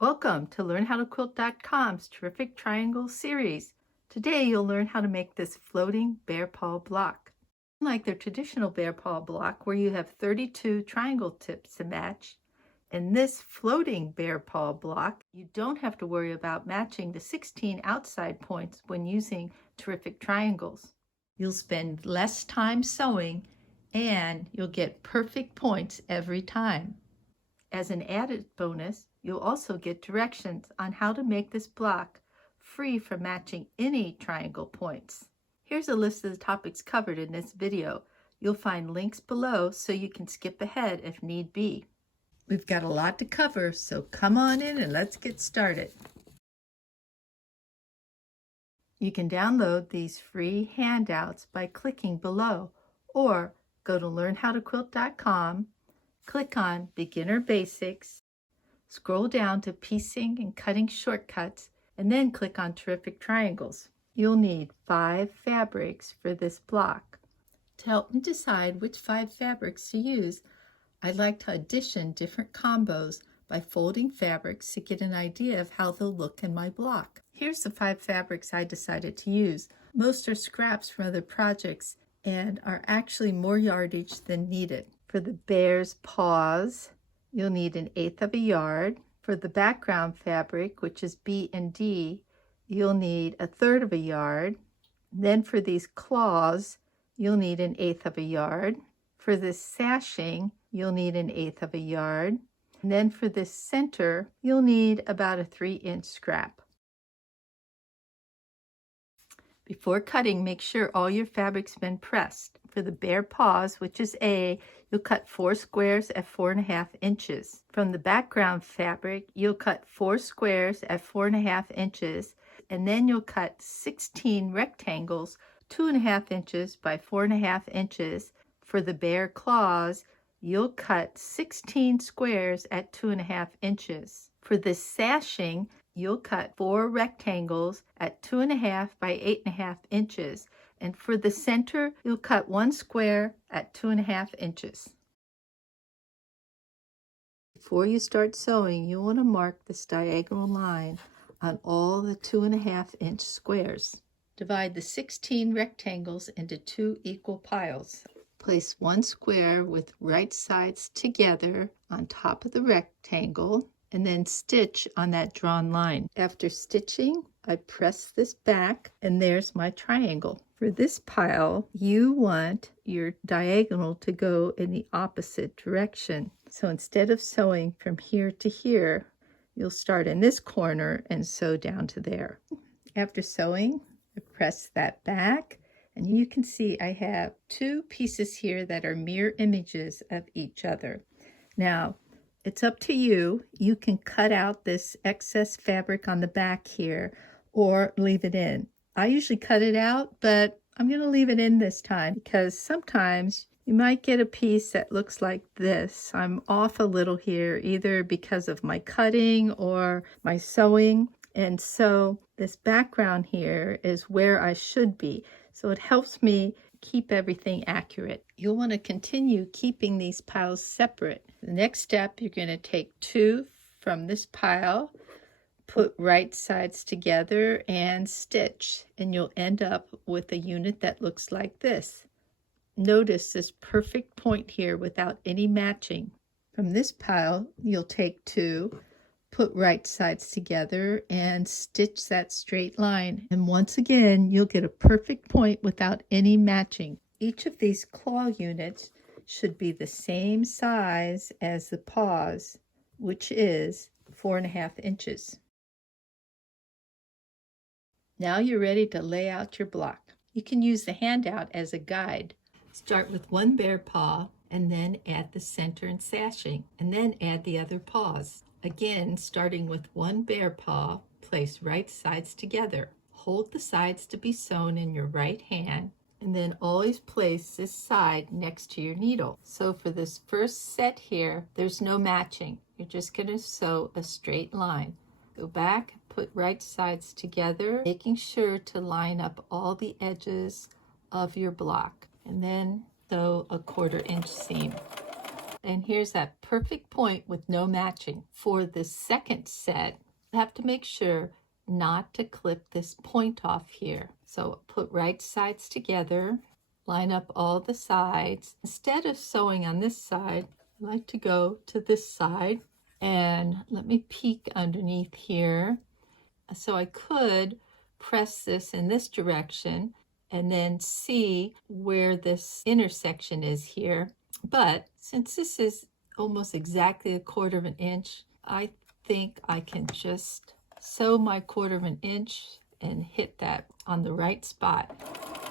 Welcome to LearnHowToQuilt.com's Terrific Triangle series. Today you'll learn how to make this floating bear paw block. Unlike the traditional bear paw block where you have 32 triangle tips to match, in this floating bear paw block you don't have to worry about matching the 16 outside points when using terrific triangles. You'll spend less time sewing and you'll get perfect points every time. As an added bonus, you'll also get directions on how to make this block free from matching any triangle points. Here's a list of the topics covered in this video. You'll find links below so you can skip ahead if need be. We've got a lot to cover, so come on in and let's get started. You can download these free handouts by clicking below, or go to LearnHowToQuilt.com, click on Beginner Basics, scroll down to Piecing and Cutting Shortcuts, and then click on Terrific Triangles. You'll need 5 fabrics for this block. To help me decide which 5 fabrics to use, I'd like to audition different combos by folding fabrics to get an idea of how they'll look in my block. Here's the 5 fabrics I decided to use. Most are scraps from other projects and are actually more yardage than needed. For the bear's paws, you'll need 1/8 yard. For the background fabric, which is B and D, you'll need 1/3 yard. Then for these claws, you'll need 1/8 yard. For this sashing, you'll need 1/8 yard. And then for this center, you'll need about a 3-inch scrap. Before cutting, make sure all your fabric's been pressed. For the bear paws, which is A, you'll cut 4 squares at 4.5 inches. From the background fabric, you'll cut 4 squares at 4.5 inches, and then you'll cut 16 rectangles 2.5 inches by 4.5 inches. For the bear claws, you'll cut 16 squares at 2.5 inches. For this sashing, you'll cut 4 rectangles at 2.5 by 8.5 inches. And for the center, you'll cut 1 square at 2.5 inches. Before you start sewing, you want to mark this diagonal line on all the 2.5-inch squares. Divide the 16 rectangles into 2 equal piles. Place 1 square with right sides together on top of the rectangle, and then stitch on that drawn line. After stitching, I press this back, and there's my triangle. For this pile, you want your diagonal to go in the opposite direction. So instead of sewing from here to here, you'll start in this corner and sew down to there. After sewing, I press that back, and you can see I have 2 pieces here that are mirror images of each other. Now, it's up to you. You can cut out this excess fabric on the back here or leave it in. I usually cut it out, but I'm going to leave it in this time because sometimes you might get a piece that looks like this. I'm off a little here, either because of my cutting or my sewing. And so this background here is where I should be. So it helps me keep everything accurate. You'll want to continue keeping these piles separate. The next step, you're going to take 2 from this pile, put right sides together and stitch, and you'll end up with a unit that looks like this. Notice this perfect point here without any matching. From this pile, you'll take 2, put right sides together and stitch that straight line. And once again, you'll get a perfect point without any matching. Each of these claw units should be the same size as the paws, which is 4.5 inches. Now you're ready to lay out your block. You can use the handout as a guide. Start with 1 bear paw and then add the center and sashing, and then add the other paws. Again, starting with 1 bear paw, place right sides together. Hold the sides to be sewn in your right hand, and then always place this side next to your needle. So for this first set here, there's no matching. You're just going to sew a straight line. Go back, put right sides together, making sure to line up all the edges of your block, and then sew a 1/4 inch seam. And here's that perfect point with no matching. For the second set, I have to make sure not to clip this point off here. So put right sides together, line up all the sides. Instead of sewing on this side, I like to go to this side, and let me peek underneath here. So I could press this in this direction and then see where this intersection is here. But since this is almost exactly 1/4 inch, I think I can just sew my 1/4 inch and hit that on the right spot.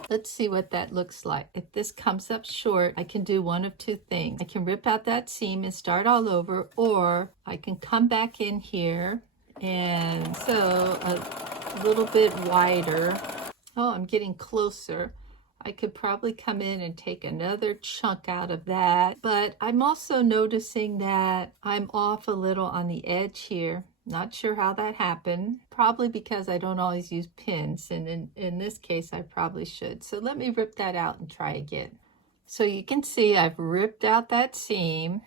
Let's see what that looks like. If this comes up short, I can do one of two things. I can rip out that seam and start all over, or I can come back in here and sew a little bit wider. Oh, I'm getting closer. I could probably come in and take another chunk out of that, but I'm also noticing that I'm off a little on the edge here. Not sure how that happened. Probably because I don't always use pins, and in this case I probably should. So let me rip that out and try again. So you can see I've ripped out that seam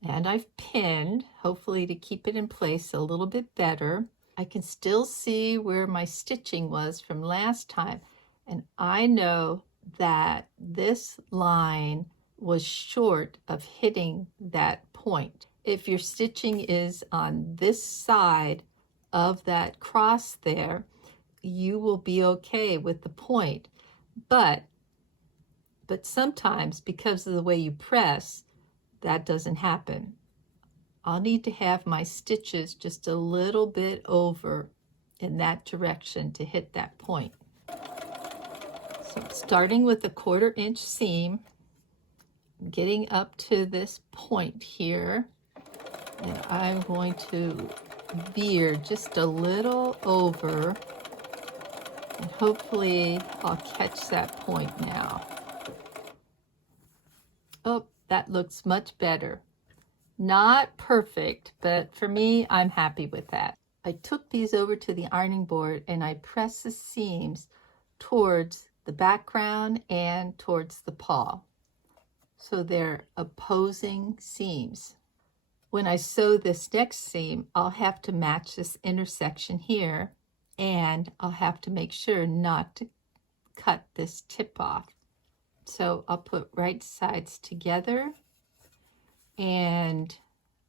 and I've pinned, hopefully to keep it in place a little bit better. I can still see where my stitching was from last time, and I know that this line was short of hitting that point. If your stitching is on this side of that cross there, you will be okay with the point. But sometimes, because of the way you press, that doesn't happen. I'll need to have my stitches just a little bit over in that direction to hit that point. So I'm starting with a 1/4 inch seam, I'm getting up to this point here, and I'm going to veer just a little over, and hopefully I'll catch that point now. Oh, that looks much better. Not perfect, but for me, I'm happy with that. I took these over to the ironing board and I pressed the seams towards the background and towards the paw. So they're opposing seams. When I sew this next seam, I'll have to match this intersection here, and I'll have to make sure not to cut this tip off. So I'll put right sides together, and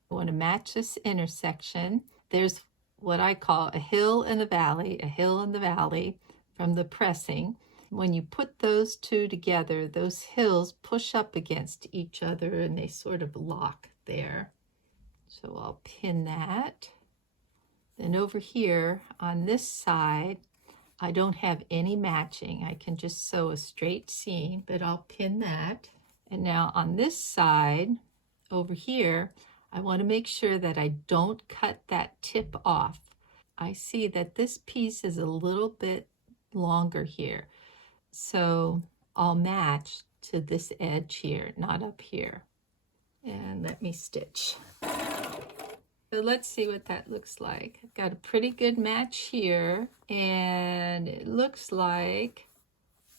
I want to match this intersection. There's what I call a hill and a valley from the pressing. When you put those two together, those hills push up against each other and they sort of lock there. So I'll pin that. Then over here on this side, I don't have any matching. I can just sew a straight seam, but I'll pin that. And now on this side, over here, I want to make sure that I don't cut that tip off. I see that this piece is a little bit longer here. So I'll match to this edge here, not up here. And let me stitch. So let's see what that looks like. I've got a pretty good match here, and it looks like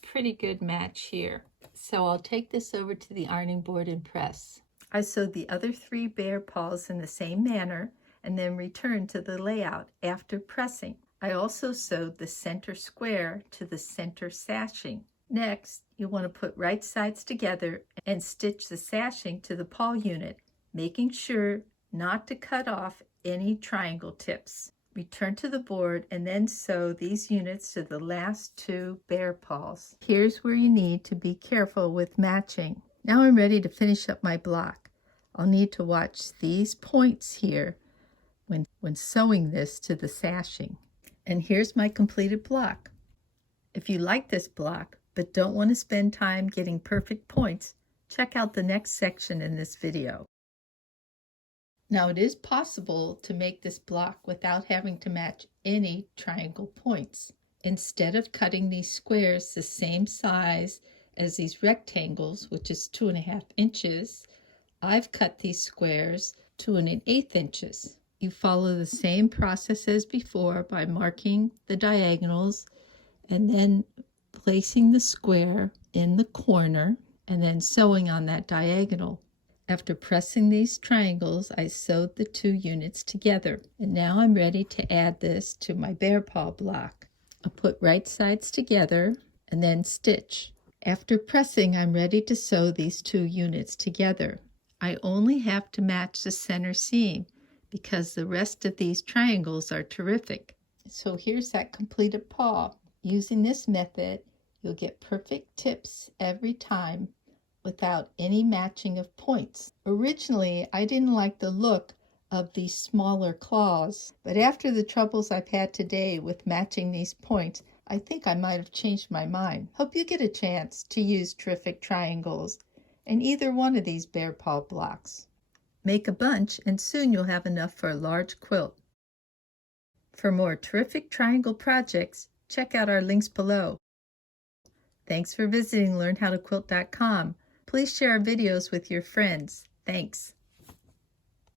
a pretty good match here. So I'll take this over to the ironing board and press. I sewed the other 3 bear paws in the same manner and then returned to the layout after pressing. I also sewed the center square to the center sashing. Next, you want to put right sides together and stitch the sashing to the paw unit, making sure not to cut off any triangle tips. Return to the board and then sew these units to the last 2 bear paws. Here's where you need to be careful with matching. Now I'm ready to finish up my block. I'll need to watch these points here when sewing this to the sashing. And here's my completed block. If you like this block but don't want to spend time getting perfect points, check out the next section in this video. Now it is possible to make this block without having to match any triangle points. Instead of cutting these squares the same size as these rectangles, which is 2.5 inches, I've cut these squares 2 1/8 inches. You follow the same process as before by marking the diagonals and then placing the square in the corner and then sewing on that diagonal. After pressing these triangles, I sewed the 2 units together. And now I'm ready to add this to my bear paw block. I'll put right sides together and then stitch. After pressing, I'm ready to sew these 2 units together. I only have to match the center seam because the rest of these triangles are terrific. So here's that completed paw. Using this method, you'll get perfect tips every time without any matching of points. Originally, I didn't like the look of these smaller claws, but after the troubles I've had today with matching these points, I think I might have changed my mind. Hope you get a chance to use terrific triangles in either one of these bear paw blocks. Make a bunch and soon you'll have enough for a large quilt. For more terrific triangle projects, check out our links below. Thanks for visiting LearnHowToQuilt.com. Please share our videos with your friends. Thanks.